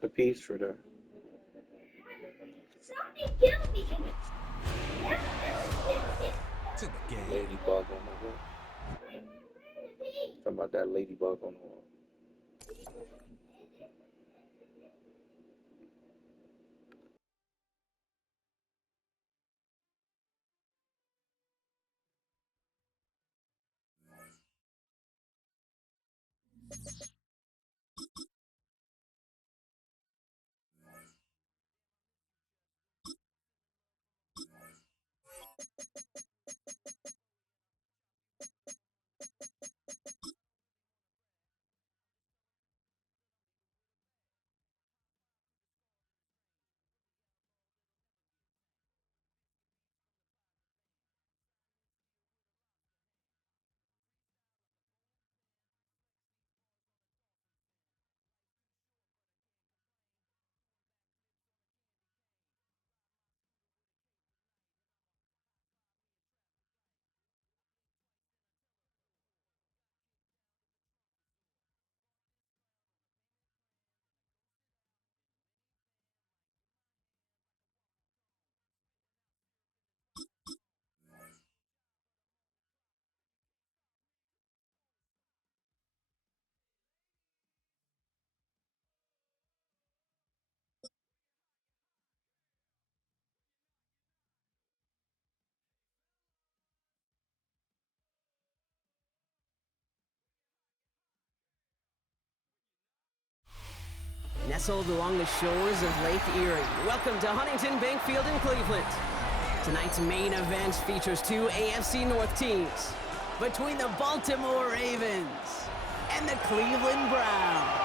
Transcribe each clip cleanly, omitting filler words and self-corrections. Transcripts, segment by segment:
The piece for the to the game. ladybug on the wall. Talking about that ladybug on the wall. Nestled along the shores of Lake Erie, welcome to Huntington Bank Field in Cleveland. Tonight's main event features two AFC North teams between the Baltimore Ravens and the Cleveland Browns.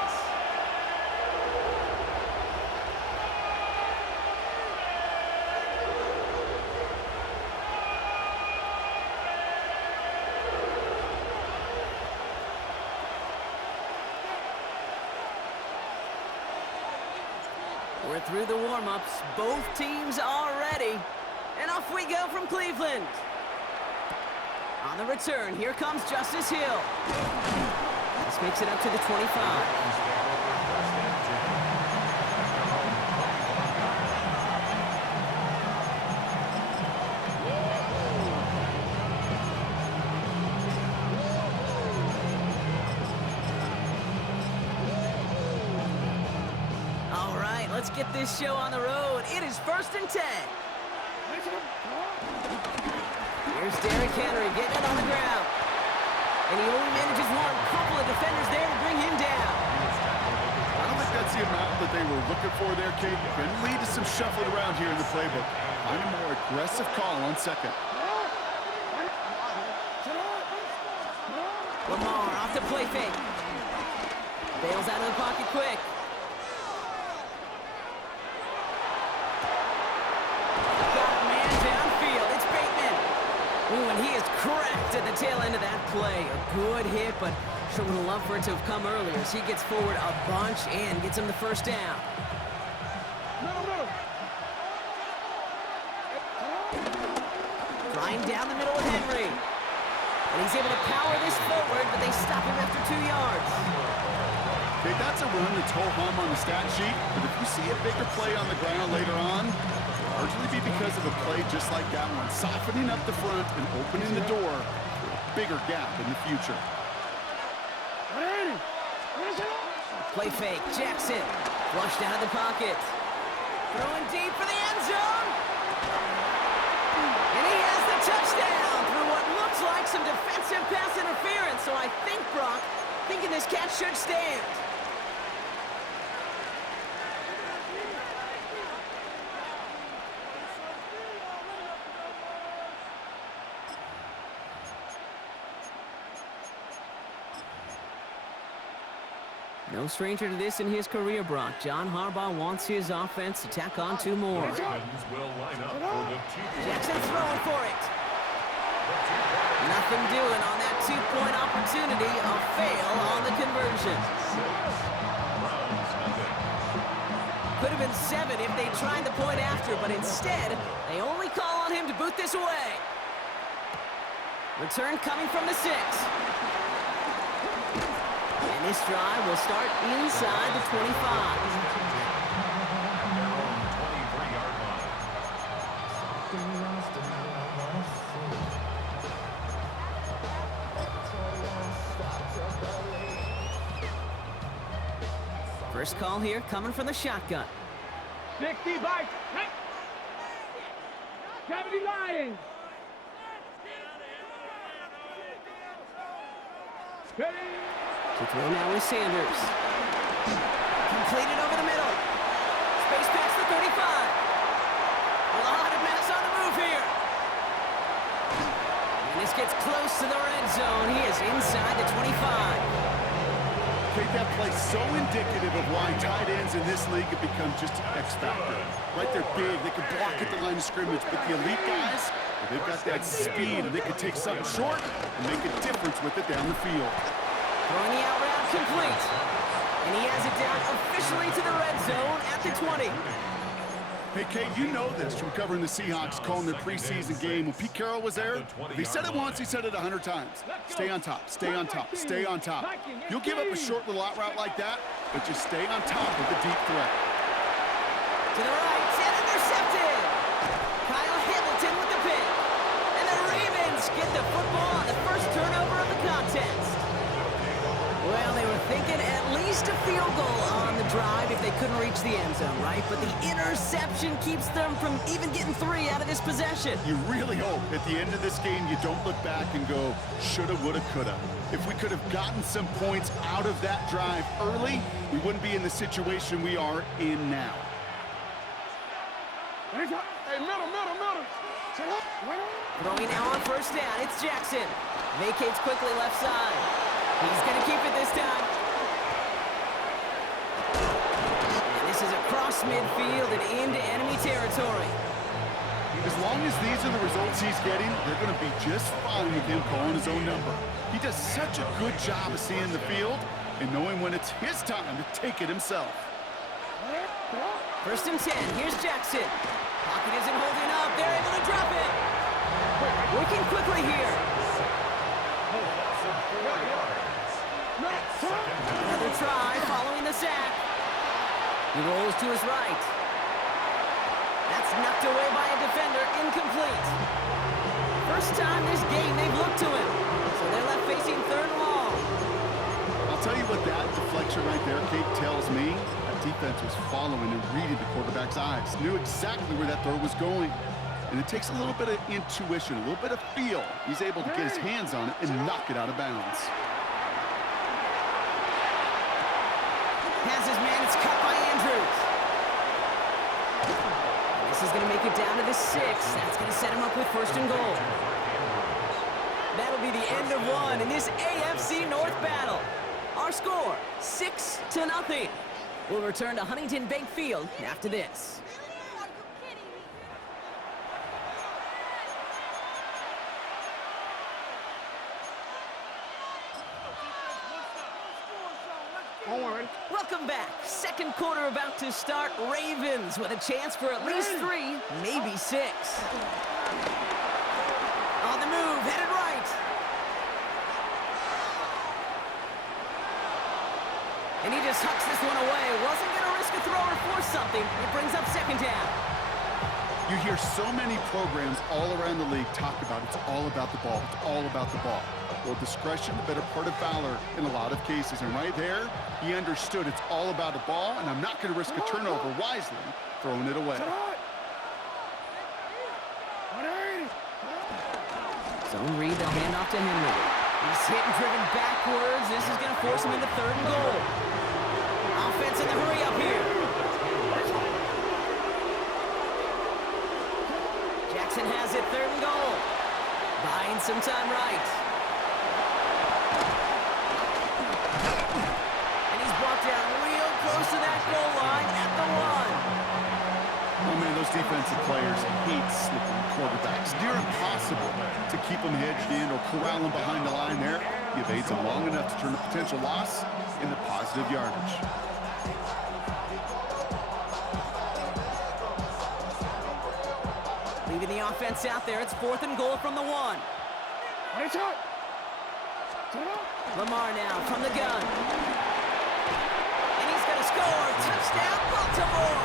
We're through the warm-ups. Both teams are ready. And off we go from Cleveland. On the return, here comes Justice Hill. This makes it up to the 25. Let's get this show on the road. It is 1st and 10. Here's Derrick Henry getting it on the ground. And he only manages one. Couple of defenders there to bring him down. I don't think that's the amount that they were looking for there, Kate. Can lead to some shuffling around here in the playbook. Find a more aggressive call on second. Lamar off the play fake. Bails out of the pocket quick. Ooh, and he is cracked at the tail end of that play. A good hit, but sure would have loved for it to have come earlier as he gets forward a bunch and gets him the first down. Flying down the middle of Henry. And he's able to power this forward, but they stop him after 2 yards. Okay, that's a run that's ho-hum on the stat sheet, but if you see a bigger play on the ground later on, largely be because of a play just like that one, softening up the front and opening the door for a bigger gap in the future. Play fake, Jackson, flushed out of the pocket. Throwing deep for the end zone. And he has the touchdown through what looks like some defensive pass interference. So I think, Brock, thinking this catch should stand. No stranger to this in his career, Brock. John Harbaugh wants his offense to tack on 2 more. Jackson throwing for it. Nothing doing on that 2-point opportunity. A fail on the conversion. Could have been 7 if they tried the point after, but instead, they only call on him to boot this away. Return coming from the 6. And this drive will start inside the 25. First call here coming from the shotgun. 60 by 70 Lions. To throw now is Sanders. Completed over the middle. Space past the 35. A lot of mess on the move here. And this gets close to the red zone. He is inside the 25. Take that play so indicative of why tight ends in this league have become just an X factor. Right, they're big, they can block at the line of scrimmage, but the elite guys, they've got that speed and they can take something short and make a difference with it down the field. Throwing the out route complete. And he has it down officially to the red zone at the 20. Hey, Kate, you know this from covering the Seahawks, calling their preseason game. When Pete Carroll was there, if he said it once, he said it 100 times. Stay on top, stay on top, stay on top. You'll give up a short little out route like that, but just stay on top of the deep threat. To the right, and intercepted. Kyle Hamilton with the pick. And the Ravens get the football on the first turnover of the contest. Well, they were thinking at least a field goal on the drive if they couldn't reach the end zone, right? But the interception keeps them from even getting 3 out of this possession. You really hope at the end of this game you don't look back and go, shoulda, woulda, coulda. If we could have gotten some points out of that drive early, we wouldn't be in the situation we are in now. Hey, middle. Throwing now on first down, it's Jackson. Vacates quickly left side. He's going to keep it this time. And this is across midfield and into enemy territory. As long as these are the results he's getting, they're going to be just fine with him calling his own number. He does such a good job of seeing the field and knowing when it's his time to take it himself. First and 10, here's Jackson. Pocket isn't holding up, they're able to drop it. Working quickly here. Another try following the sack. He rolls to his right. That's knocked away by a defender, incomplete. First time this game they've looked to him. So they're left facing third and long. I'll tell you what that deflection right there, Kate, tells me. That defense was following and reading the quarterback's eyes. Knew exactly where that throw was going. And it takes a little bit of intuition, a little bit of feel. He's able to get his hands on it and knock it out of bounds. Has his man, it's cut by Andrews. This is going to make it down to the 6. That's going to set him up with first and goal. That'll be the end of one in this AFC North battle. Our score, 6-0. We'll return to Huntington Bank Field after this. Welcome back. Second quarter about to start. Ravens with a chance for at least 3, maybe 6. On the move, headed right. And he just hucks this one away. Wasn't going to risk a throw or force something. It brings up second down. You hear so many programs all around the league talk about it's all about the ball. It's all about the ball. Well, discretion, the better part of valor in a lot of cases. And right there, he understood it's all about the ball, and I'm not going to risk a turnover wisely, throwing it away. Zone read, they'll hand off to Henry. He's hit and driven backwards. This is going to force him into third and goal. Offense in the hurry up here. Jackson has it, third and goal. Buying some time right. And he's brought down real close to that goal line at the 1. Oh, man, those defensive players hate slipping quarterbacks. Near impossible to keep them hedged in or corral them behind the line there. He evades them long enough to turn a potential loss into positive yardage. Leaving the offense out there. It's fourth and goal from the 1. Lamar now from the gun. And he's going to score. Touchdown, Baltimore.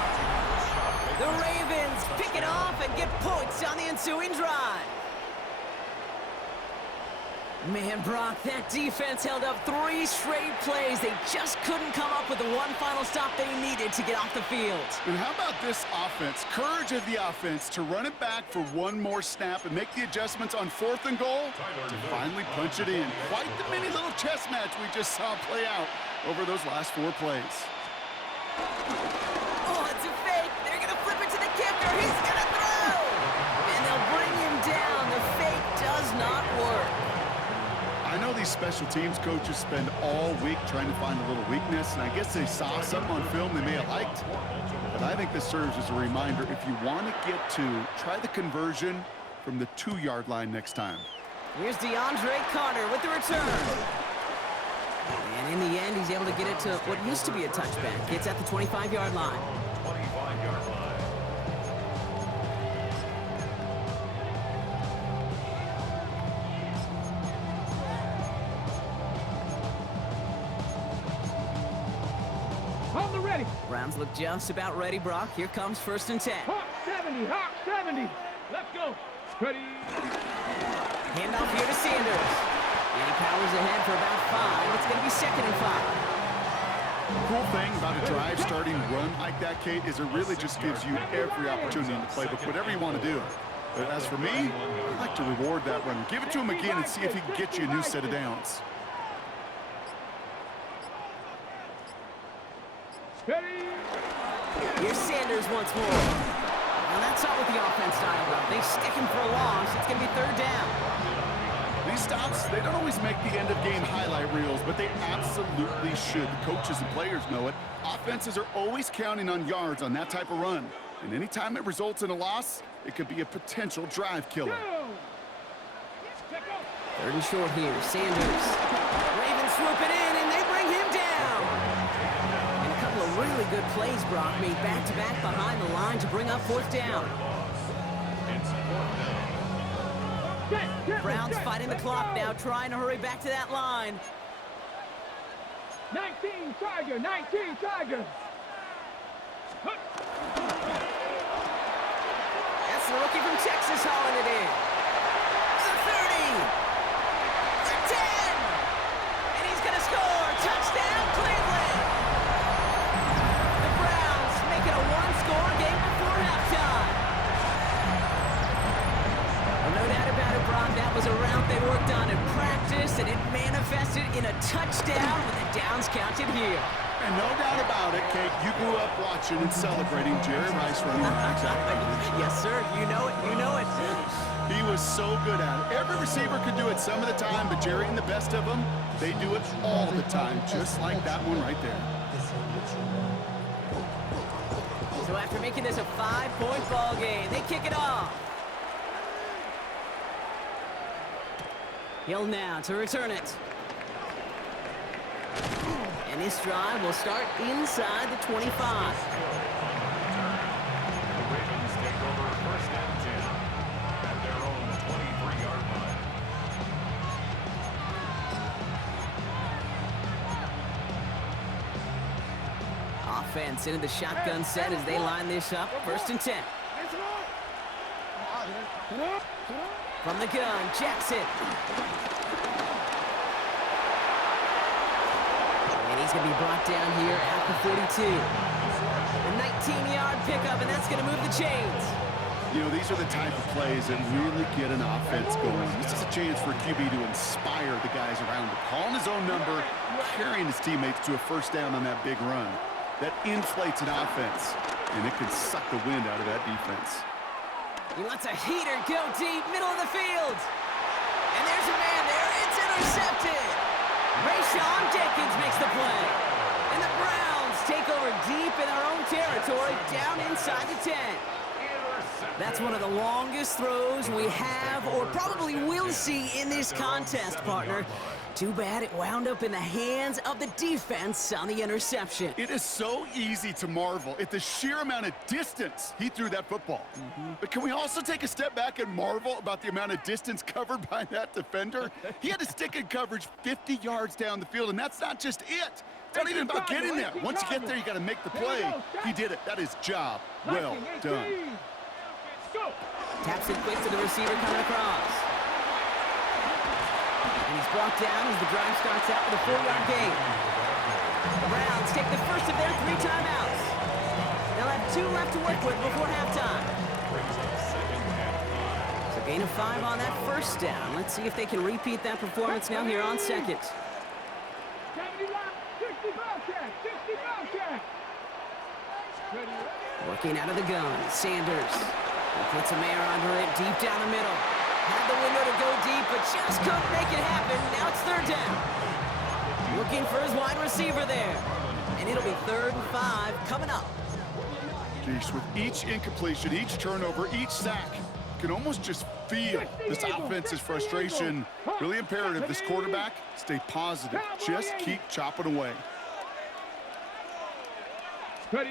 The Ravens pick it off and get points on the ensuing drive. Man, Brock, that defense held up 3 straight plays. They just couldn't come up with the one final stop they needed to get off the field. And how about this offense? Courage of the offense to run it back for one more snap and make the adjustments on 4th and goal to finally punch it in. Quite the mini little chess match we just saw play out over those last 4 plays. Oh, it's a fake. They're going to flip it to the kicker. He's going to throw. And they'll bring him down. The fake does not work. I know these special teams coaches spend all week trying to find a little weakness, and I guess they saw something on film they may have liked. But I think this serves as a reminder, if you want to get to, try the conversion from the 2-yard line next time. Here's DeAndre Carter with the return. And in the end, he's able to get it to what used to be a touchback. Gets at the 25-yard line. Hold the ready. Browns look just about ready, Brock. Here comes 1st and 10. Hawk 70, Hawk 70. Let's go. Ready. Handoff here to Sanders. And he powers ahead for about 5. It's going to be 2nd and 5. Cool thing about a drive starting run like that, Kate, is it really just gives you every opportunity in the playbook, whatever you want to do. But as for me, I'd like to reward that runner. Give it to him again and see if he can get you a new set of downs. Ready. Here's Sanders once more. Well, that's not what the offense dialed up. They stick him for a loss. It's going to be 3rd down. These stops, they don't always make the end-of-game highlight reels, but they absolutely should. The coaches and players know it. Offenses are always counting on yards on that type of run. And anytime it results in a loss, it could be a potential drive killer. 3rd and short here. Sanders. Ravens swoop it in, and they bring him down. And a couple of really good plays, Brock, made back-to-back behind the line to bring up 4th down. Browns fighting the clock now, trying to hurry back to that line. 19 Tiger, 19 Tiger. That's the rookie from Texas hauling it in. The 30. The 10. And he's going to score. Touchdown, Cleveland. The Browns make it a 1-score game before halftime. Well, no doubt about it, Brock. That was a route they worked on in practice, and it manifested in a touchdown with the downs counted here. And no doubt about it, Kate, you grew up watching and celebrating Jerry Rice running backs out there. Yes, sir. You know it. You know it. He was so good at it. Every receiver could do it some of the time, but Jerry and the best of them, they do it all the time, just like that one right there. So after making this a 5-point ball game, they kick it off. Hill now to return it. And this drive will start inside the 25. The Ravens take over 1st and 10 at their own 23-yard line. Offense into the shotgun set as they line this up. 1st and 10. From the gun, Jackson. And he's going to be brought down here at the 42. A 19-yard pickup, and that's going to move the chains. You know, these are the type of plays that really get an offense going. This is a chance for a QB to inspire the guys around him. Calling his own number, carrying his teammates to a 1st down on that big run. That inflates an offense, and it can suck the wind out of that defense. He lets a heater go deep, middle of the field. And there's a man there. It's intercepted. Rayshawn Jenkins makes the play. And the Browns take over deep in their own territory, down inside the 10. That's one of the longest throws we have or probably will see in this contest, partner. Too bad it wound up in the hands of the defense on the interception. It is so easy to marvel at the sheer amount of distance he threw that football. But can we also take a step back and marvel about the amount of distance covered by that defender? He had to stick in coverage 50 yards down the field, and that's not just it. It's not even about getting there. Once you get there, you got to make the play. He did it. That is job well done. Taps it quick to the receiver coming across. And he's brought down as the drive starts out with a 4-yard gain. The Browns take the first of their 3 timeouts. They'll have 2 left to work with before halftime. So gain of 5 on that first down. Let's see if they can repeat that performance now here on second. 60 Bobcat, 60 Bobcat. Working out of the gun, Sanders. He puts a mare under it deep down the middle. Had the window to go deep, but just couldn't make it happen. Now it's 3rd down. Looking for his wide receiver there. And it'll be 3rd and 5 coming up. Geez, with each incompletion, each turnover, each sack, you can almost just feel this offense's frustration. Really imperative this quarterback stay positive. Just keep chopping away. Ready.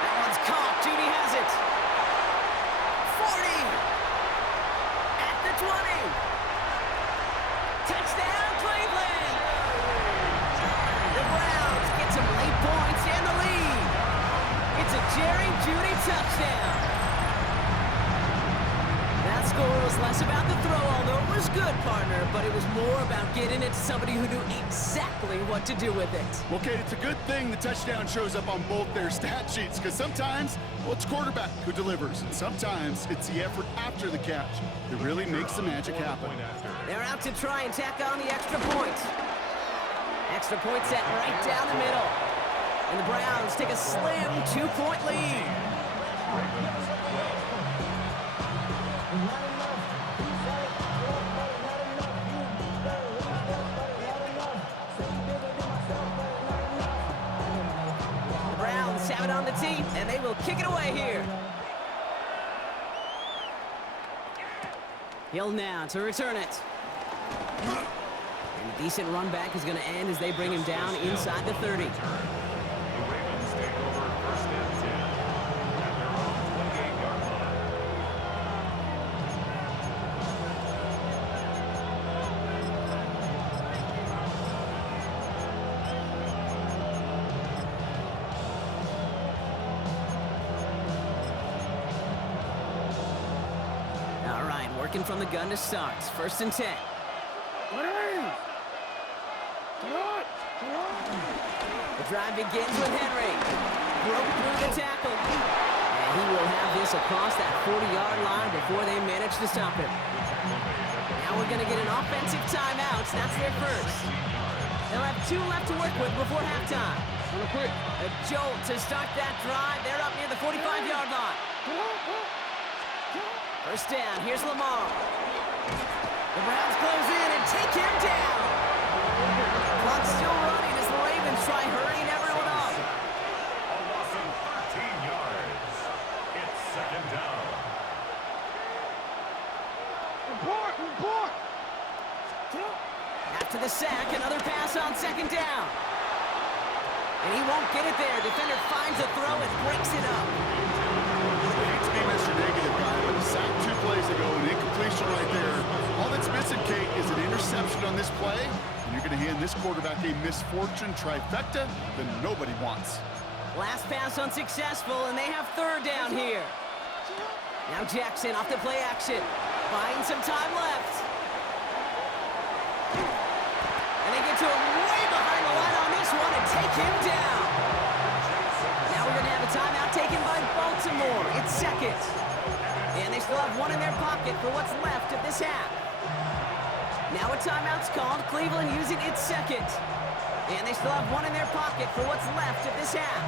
That one's caught. Judy has it. 40. At the 20. Touchdown, Cleveland. The Browns get some late points and the lead. It's a Jerry Judy touchdown. That score was less about the throw, although it was good, partner, but it was more about getting it to somebody who knew exactly what to do with it. Okay, it's a good thing the touchdown shows up on both their stat sheets, because sometimes, well, it's quarterback who delivers, and sometimes it's the effort after the catch that really makes the magic happen. They're out to try and tack on the extra point. Extra point set right down the middle. And the Browns take a slim 2-point lead. The Browns have it on the tee, and they will kick it away here. Hill now to return it. And a decent run back is going to end as they bring him down inside the 30. The Ravens take over 1st and 10 at their own 28-yard line. All right, working from the gun to start. 1st and 10. The drive begins with Henry. Broke through the tackle. And he will have this across that 40-yard line before they manage to stop him. Now we're going to get an offensive timeout. That's their first. They'll have 2 left to work with before halftime. A jolt to start that drive. They're up near the 45-yard line. 1st down. Here's Lamar. The Browns close in and take him down. Clock's still running as the Ravens try hurrying everyone up. A loss of 13 yards. It's 2nd down. Report. After the sack, another pass on 2nd down. And he won't get it there. Defender finds a throw and breaks it up. I hate to be Mr. Negative guy, but the sack 2 plays ago, an incompletion right there. All that's missing, Kate, is an interception on this play, and you're going to hand this quarterback a misfortune trifecta that nobody wants. Last pass unsuccessful, and they have 3rd down here. Now Jackson off the play action. Buying some time left. And they get to him way behind the line on this one and take him down. Now we're going to have a timeout taken by Baltimore. It's 2nd. And they still have 1 in their pocket for what's left of this half. Now a timeout's called. Cleveland using its 2nd. And they still have 1 in their pocket for what's left of this half.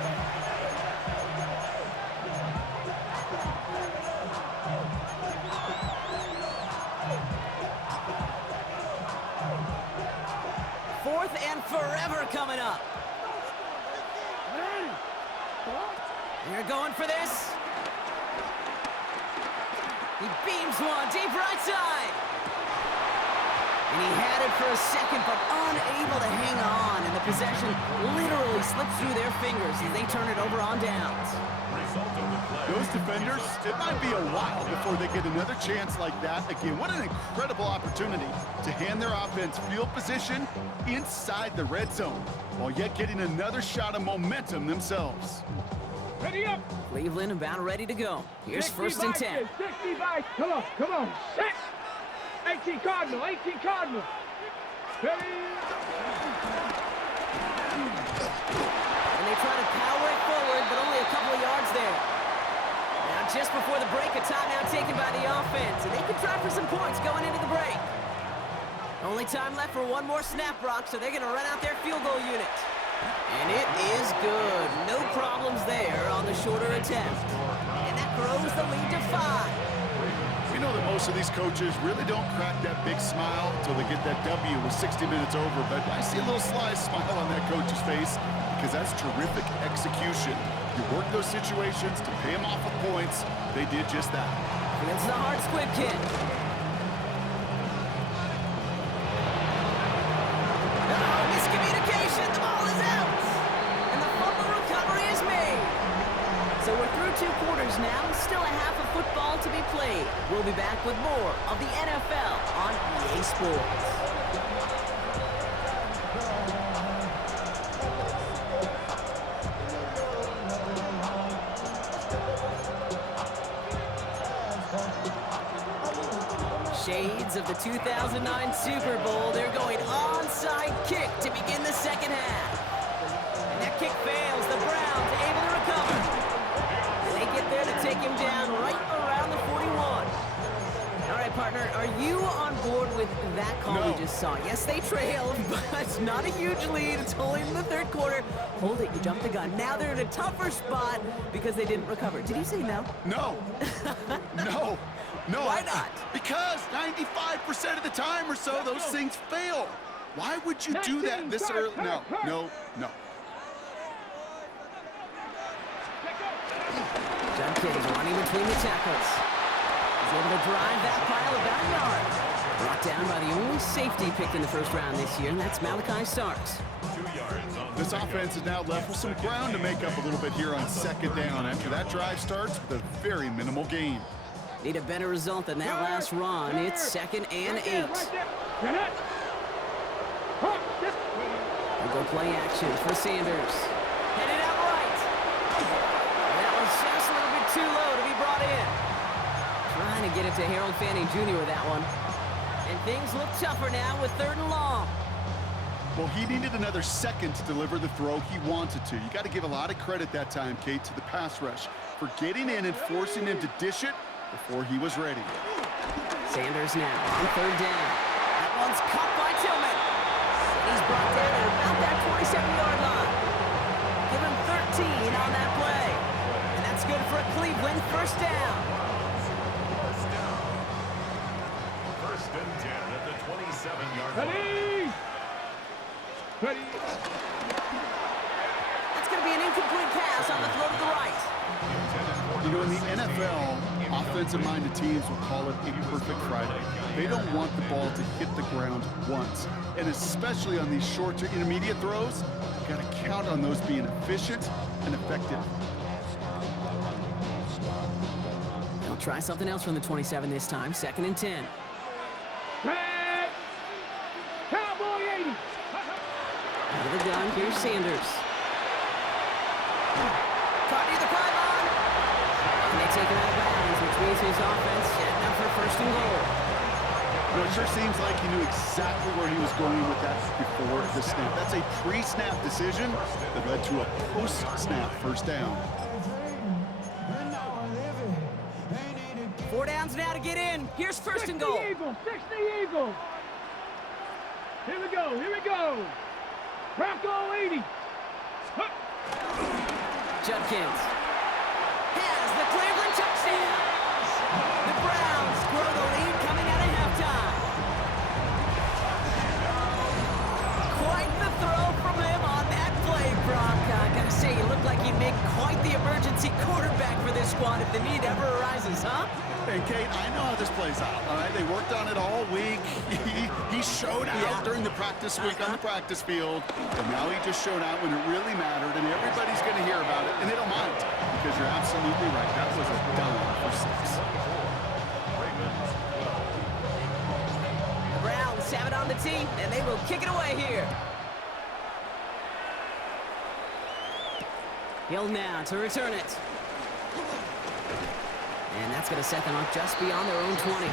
Fourth and forever coming up. They're going for this. He beams one deep right side. And he had it for a second, but unable to hang on. And the possession literally slips through their fingers as they turn it over on downs. Those defenders, it might be a while before they get another chance like that. Again, what an incredible opportunity to hand their offense field position inside the red zone, while yet getting another shot of momentum themselves. Ready up. Cleveland about ready to go. Here's 1st and 10. 60 by. Come on. Set. 18 Cardinal, 18 Cardinal. Ready? And they try to power it forward, but only a couple of yards there. Now just before the break, a timeout taken by the offense, and they can try for some points going into the break. Only time left for one more snap, Brock, so they're going to run out their field goal unit. And it is good. No problems there on the shorter attempt. And that grows the lead to 5. We know that most of these coaches really don't crack that big smile until they get that W with 60 minutes over, but I see a little sly smile on that coach's face because that's terrific execution. You work those situations to pay them off with points. They did just that. Against the hard squib kick. Miscommunication. The ball is out. And the fumble recovery is made. So we're through 2 quarters now. Still a half of football to be played. We'll be back with more of the NFL on EA Sports. Shades of the 2009 Super Bowl. They're going onside kick to begin the second half. And that kick fails. The Browns able to recover. And they get there to take him down right around the 41. All right, partner, are you on board with that call we just saw? Yes, they trailed, but not a huge lead. It's only in the 3rd quarter. Hold it, you jumped the gun. Now they're in a tougher spot because they didn't recover. Did you say no? No. No. No. Why not? Because 95% of the time or so, those things fail. Why would you do that this early? No. Judkins running between the tackles. He's able to drive that pile about a yard. Brought down by the only safety picked in the 1st round this year, and that's Malachi Starks. 2 yards on This offense is now left with some ground to make up a little bit here on 2nd down after that drive starts with a very minimal gain. Need a better result than that last run. It's 2nd and 8. We'll go play action for Sanders. Headed out right. That was just a little bit too low to be brought in. Trying to get it to Harold Fanning Jr. with that one. And things look tougher now with 3rd and long. Well, he needed another second to deliver the throw he wanted to. You got to give a lot of credit that time, Kate, to the pass rush for getting in and forcing him to dish it before he was ready. Sanders now on 3rd down. That one's caught by Tillman. He's brought down at about that 27-yard line. Give him 13 on that play. And that's good for a Cleveland 1st down. 1st and 10 at the 27-yard line. Ready? Ready? That's going to be an incomplete pass on the throw to the right. You know, in the NFL, offensive-minded teams will call it a perfect Friday. They don't want the ball to hit the ground once. And especially on these short to intermediate throws, you got to count on those being efficient and effective. They'll try something else from the 27 this time. 2nd and 10. Red. Cowboy 80. Out of the gun, here's Sanders. Caught near the pylon. And they take him out of bounds, which means his offense setting up for 1st and goal. Well, it sure seems like he knew exactly where he was going with that before the snap. That's a pre-snap decision that led to a post-snap 1st down. 4 downs now to get in. Here's 1st and goal. 60 Eagles. Here we go. Here we go. Bronco 80. Huh. Judkins has the Cleveland touchdown. The Browns grow the lead coming out of halftime. Quite the throw from him on that play, Brock. I gotta say, you look like you'd make quite the emergency quarterback for this squad if the need ever arises, huh? And Kate, I know how this plays out, all right? They worked on it all week. He showed out during the practice week on the practice field, and now he just showed out when it really mattered, and everybody's going to hear about it, and they don't mind, because you're absolutely right. That was a dime for 6. The Browns have it on the tee, and they will kick it away here. Hill now to return it. And that's going to set them up just beyond their own 20.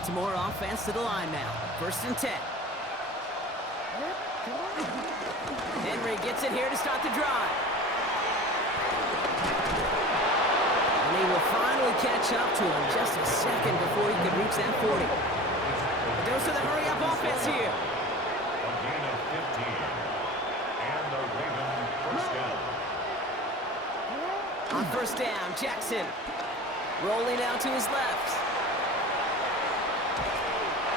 Baltimore offense to the line now. 1st and 10. Henry gets it here to start the drive. And he will finally catch up to him just a second before he could reach that 40. It goes to the hurry-up offense here. A gain of 15. And the Ravens first down. On 1st down, Jackson rolling out to his left.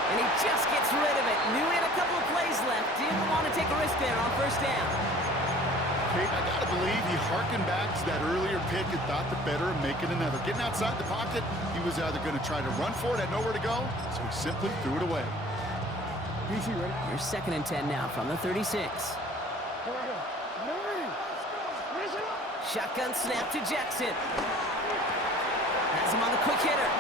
And he just gets rid of it. Knew he had a couple of plays left. Didn't want to take a risk there on 1st down. Kate, I gotta believe he harkened back to that earlier pick and thought the better of making another. Getting outside the pocket, he was either going to try to run for it, had nowhere to go, so he simply threw it away. DC ready? Here's 2nd and 10 now from the 36. Shotgun snap to Jackson. Has him on the quick hitter.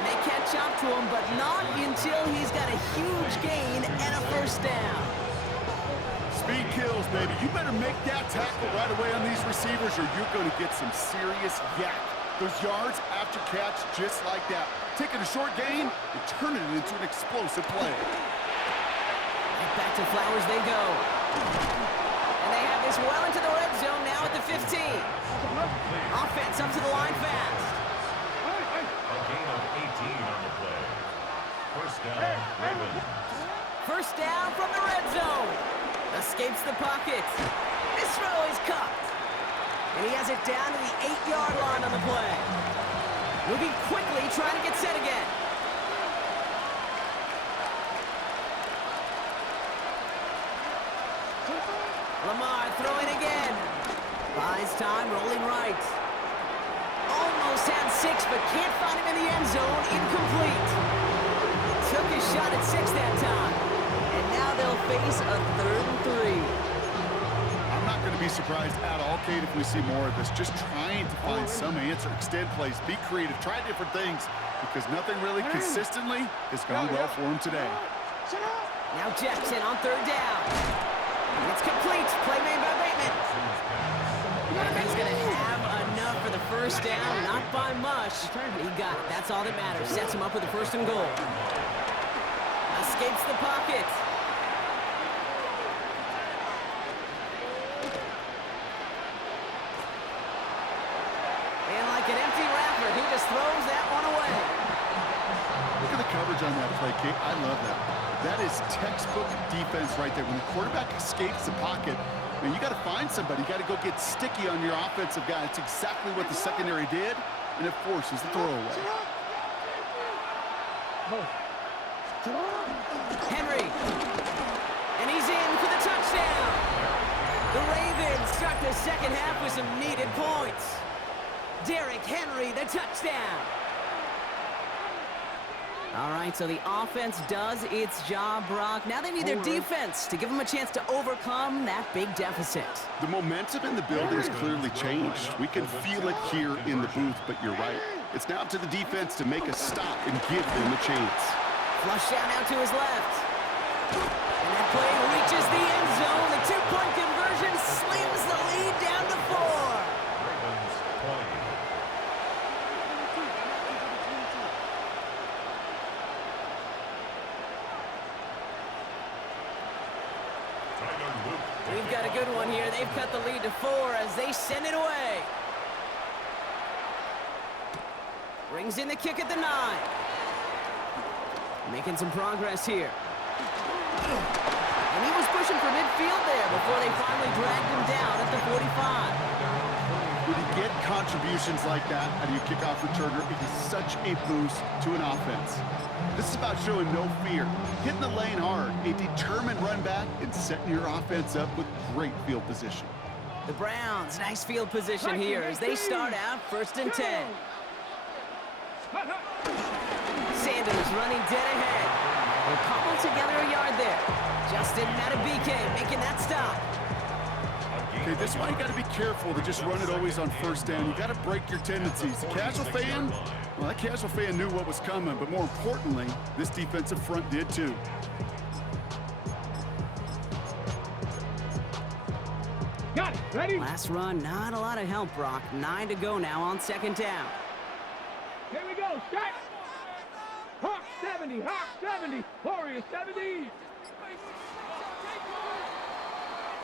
And they catch up to him, but not until he's got a huge gain and a 1st down. Speed kills, baby. You better make that tackle right away on these receivers or you're going to get some serious yak. Those yards after catch just like that. Taking a short gain and turning it into an explosive play. Right back to Flowers they go. And they have this well into the red zone now at the 15. Offense up to the line fast. A gain of 18 on the play. 1st down, Ravens. 1st down from the red zone. Escapes the pocket. This throw is caught. And he has it down to the 8-yard line on the play. Moving quickly, trying to get set again. Lamar throwing again. Buys time, rolling right. Almost had 6, but can't find him in the end zone. Incomplete. Took his shot at 6 that time. And now they'll face a 3rd and 3. I'm not going to be surprised at all, Kate, if we see more of this. Just trying to find some answer, extend plays, be creative, try different things, because nothing really consistently has gone well for him today. Now Jackson on 3rd down. It's complete. Play made by Bateman. And he's going to have enough for the 1st down. Not by much. He got it. That's all that matters. Sets him up with the 1st and goal. Escapes the pocket. And like an empty wrapper, he just throws that one away. Look at the coverage on that play, Kate. I love that. That is textbook defense right there. When the quarterback escapes the pocket, man, you got to find somebody. You got to go get sticky on your offensive guy. It's exactly what the secondary did, and it forces the throwaway. Henry. And he's in for the touchdown. The Ravens start the 2nd half with some needed points. Derrick Henry, the touchdown. All right, so the offense does its job, Brock. Now they need their defense to give them a chance to overcome that big deficit. The momentum in the building has clearly changed. We can feel it here in the booth, but you're right. It's now up to the defense to make a stop and give them a chance. Flush down out to his left. And that play reaches the end zone. The 2-point conversion slams the lead down to 4. Ravens 20. We've got a good one here. They've cut the lead to 4 as they send it away. Brings in the kick at the 9. Making some progress here. And he was pushing for midfield there before they finally dragged him down at the 45. When you get contributions like that out of your kickoff returner, it is such a boost to an offense. This is about showing no fear, hitting the lane hard, a determined run back, and setting your offense up with great field position. The Browns, nice field position here as they start out 1st and 10. Sanders running dead ahead. They'll cobble together a yard there. Justin Matabike making that stop. Okay, this is why you got to be careful to just run it always on 1st down. You got to break your tendencies. The casual fan, well, that casual fan knew what was coming, but more importantly, this defensive front did too. Got it. Ready? Last run, not a lot of help, Brock. 9 to go now on 2nd down. Here we go. Start. 70, Hawk 70, Warrior 70.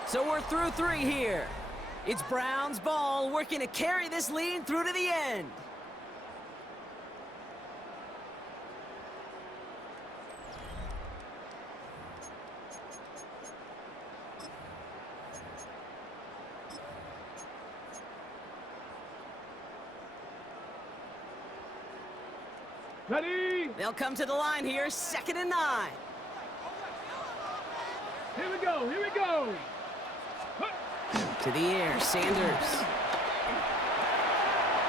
So we're through 3 here. It's Brown's ball, working to carry this lead through to the end. Ready? They'll come to the line here, 2nd and 9. Here we go, here we go. To the air, Sanders.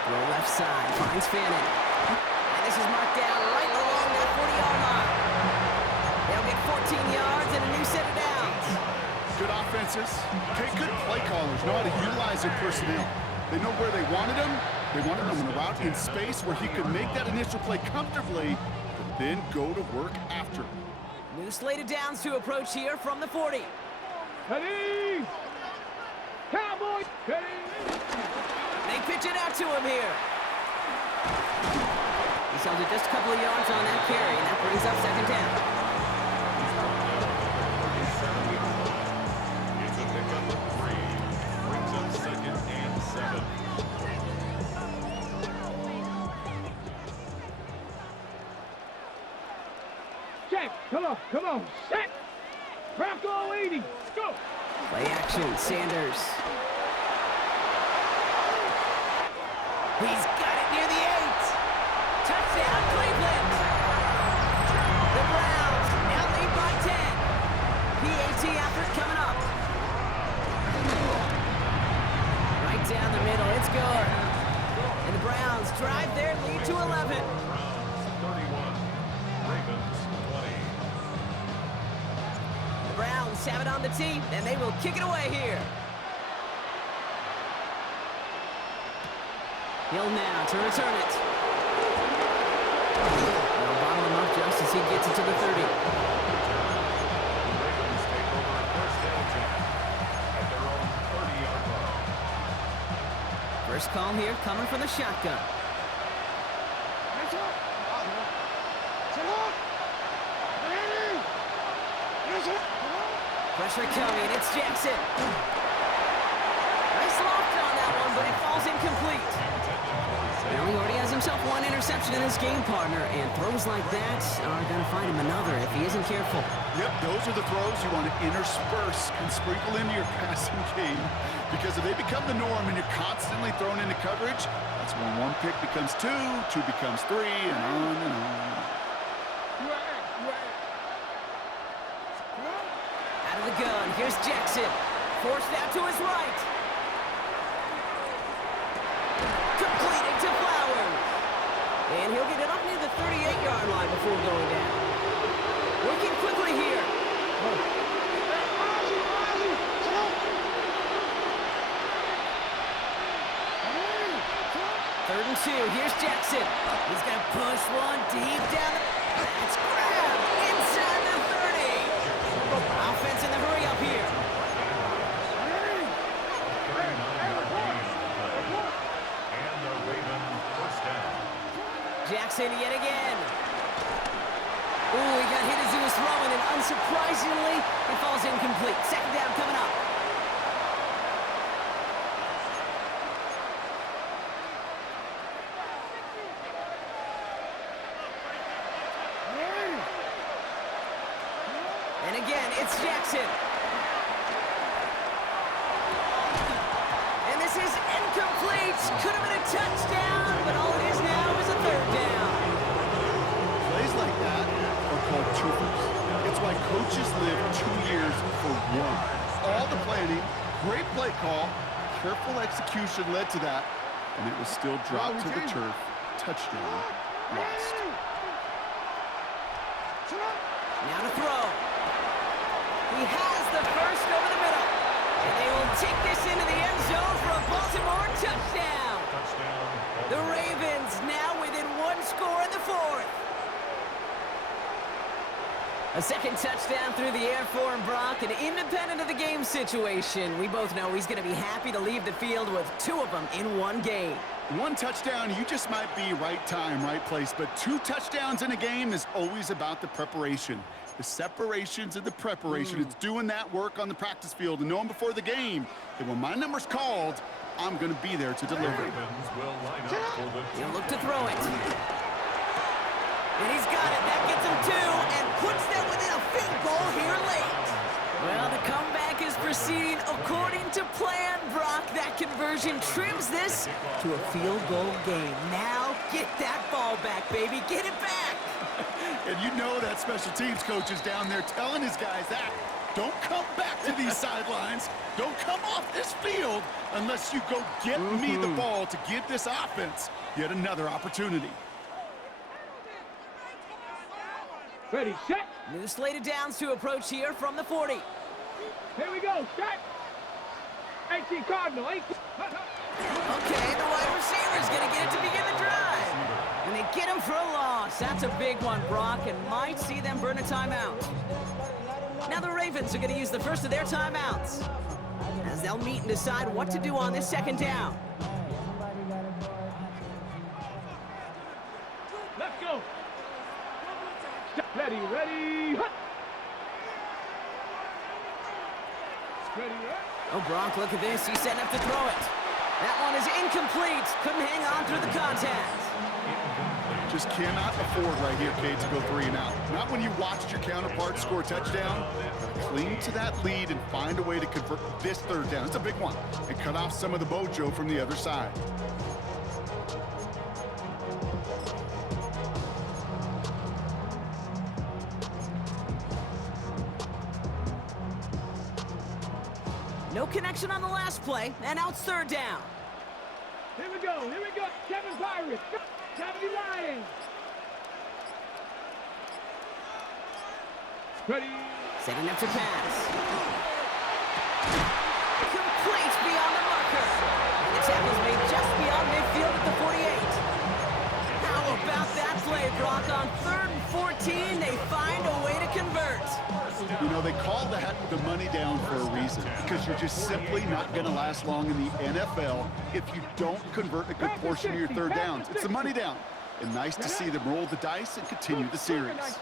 Throw left side, finds Fannin. And this is marked down right along that 40-yard line. They'll get 14 yards and a new set of downs. Good offenses. Okay, good play callers know how to utilize their personnel. They know where they wanted them. They wanted him in a route in space where he could make that initial play comfortably, but then go to work after. New slate of downs to approach here from the 40. Ready? Cowboys, ready? They pitch it out to him here. He sells it just a couple of yards on that carry, and that brings up 2nd down. It's a pickup of 3. Brings up 2nd and 7. Check, come on, set. Bronco 80, go. Play action, Sanders. He's got it near the 8. Touchdown, Cleveland. The Browns now lead by 10. PAT effort coming up. Right down the middle, it's good. And the Browns drive their lead to 11. Browns 31. Ravens 20. The Browns have it on the tee, and they will kick it away here. Hill now to return it. They'll bottle him up just as he gets it to the 30. Ravens take over 1st and 10 at their own 30-yard line. First call here coming from the shotgun. Pressure coming, it's Jackson. Nice loft on that one, but it falls incomplete. Now he already has himself 1 interception in his game partner, and throws like that are going to find him another if he isn't careful. Yep, those are the throws you want to intersperse and sprinkle into your passing game. Because if they become the norm and you're constantly thrown into coverage, that's when 1 pick becomes 2, 2 becomes 3, and on and on. Out of the gun, here's Jackson. Forced out to his right. Completed to Flowers. And he'll get it up near the 38-yard line before going down. Working quickly here. 3rd and 2, here's Jackson. He's going to push one deep down. That's grabbed inside the 30. Offense in the hurry up here. 39-yard gain and the Raven 1st down. Jackson yet again. Ooh, he got hit as he was throwing, and unsurprisingly, it falls incomplete. 2nd down coming up. And again, it's Jackson. And this is incomplete. Could have been a touchdown, but all it is now is a 3rd down. Plays like that are called twofers. It's why coaches live 2 years for 1. All the planning, great play call, careful execution led to that, and it was still dropped to the turf. Touchdown lost. Now to throw. He has the first over the middle. And they will take this into the end zone for a Baltimore touchdown. Touchdown. The Ravens now within 1 score in the 4th. A 2nd touchdown through the air for Brock, and independent of the game situation, we both know he's going to be happy to leave the field with 2 of them in 1 game. One touchdown, you just might be right time, right place. But 2 touchdowns in a game is always about the preparation. The separations and the preparation. It's doing that work on the practice field and knowing before the game that when my number's called, I'm going to be there to deliver. Ravens will line up for the He'll look to throw it. And he's got it. That gets him 2 and puts them within a field goal here late. Well, the comeback is proceeding according to plan, Brock. That conversion trims this to a field goal game. Now get that ball back, baby. Get it back. And you know that special teams coach is down there telling his guys that. Don't come back to these sidelines. Don't come off this field unless you go get me the ball to give this offense yet another opportunity. Ready, set. New slated downs to approach here from the 40. Here we go, set. 18 Cardinal, 18. Okay, the wide receiver's going to get it to begin the drive. And they get him for a loss. That's a big one, Brock, and might see them burn a timeout. Now the Ravens are going to use the first of their timeouts as they'll meet and decide what to do on this second down. Let's go. Ready, ready. Hut. Ready, Oh, Brock, look at this. He's setting up to throw it. That one is incomplete. Couldn't hang on through the contact. Just cannot afford right here, Kate, to go 3 and out. Not when you watched your counterpart score a touchdown. Cling to that lead and find a way to convert this third down. It's a big one. And cut off some of the mojo from the other side. No connection on the last play, and now it's third down. Here we go, here we go. Kevin Pirates, 70 Lions. Ready. Setting up to pass. Complete beyond the marker. And the tackle's made just beyond midfield at the 48. How about that play, Brock? On 3rd and 14, they find a way to convert. You know, they call that the money down for a reason, because you're just simply not going to last long in the NFL if you don't convert a good portion of your third downs. It's the money down. And nice to see them roll the dice and continue the series.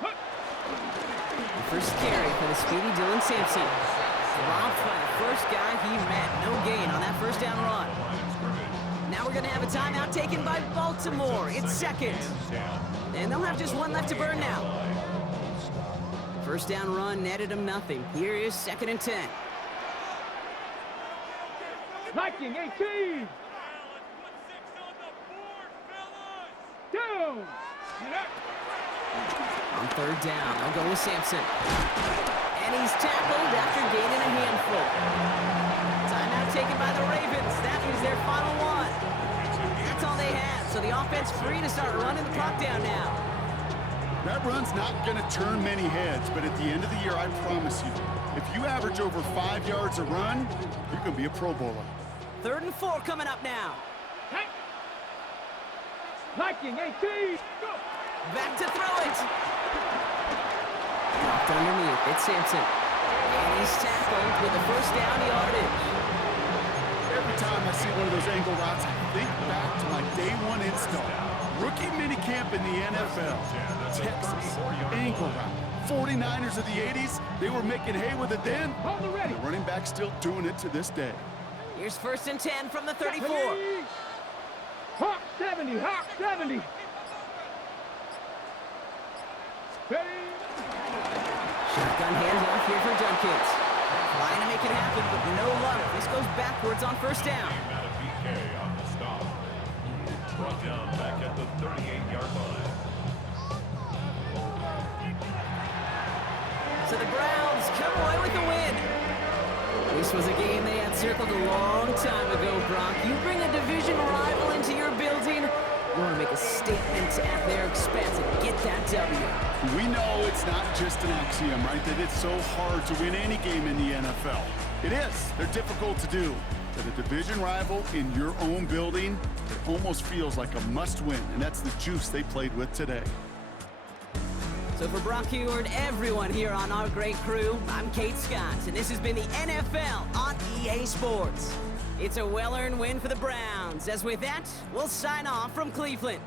The first carry for the speedy Dylan Sampson. Dropped by the first guy he met. No gain on that first down run. Now we're going to have a timeout taken by Baltimore. It's second. And they'll have just one left to burn now. First down run netted him nothing. Here is 2nd and 10. Viking 18. Down. On 3rd down, they'll go with Sampson. And he's tackled after gaining a handful. Timeout taken by the Ravens. That is their final one. That's all they had, so the offense free to start running the clock down now. That run's not going to turn many heads, but at the end of the year, I promise you, if you average over 5 yards a run, you're going to be a Pro Bowler. 3rd and 4 coming up now. Viking 18. Go. Back to throw it. Dropped underneath. It's Sampson. And he's tackled with the first down yardage. Every time I see one of those angle routes, I think back to my day 1 install. Rookie minicamp in the NFL. Texas, angle route. 49ers of the 80s, they were making hay with it then. Hold it ready. The running back still doing it to this day. Here's 1st and 10 from the 34. Hawk 70, Hawk 70. Ready. Shotgun handoff here for Dunkins. Trying to make it happen, but no luck. This goes backwards on 1st down. on the stop. Brought down back at the 38-yard line. So the Browns come away with the win. This was a game they had circled a long time ago, Brock. You bring a division rival into your building, you want to make a statement at their expense and get that W. We know it's not just an axiom, right, that it's so hard to win any game in the NFL. It is. They're difficult to do. But a division rival in your own building, it almost feels like a must-win, and that's the juice they played with today. So for Brock Huard, everyone here on our great crew, I'm Kate Scott, and this has been the NFL on EA Sports. It's a well-earned win for the Browns, as with that, we'll sign off from Cleveland.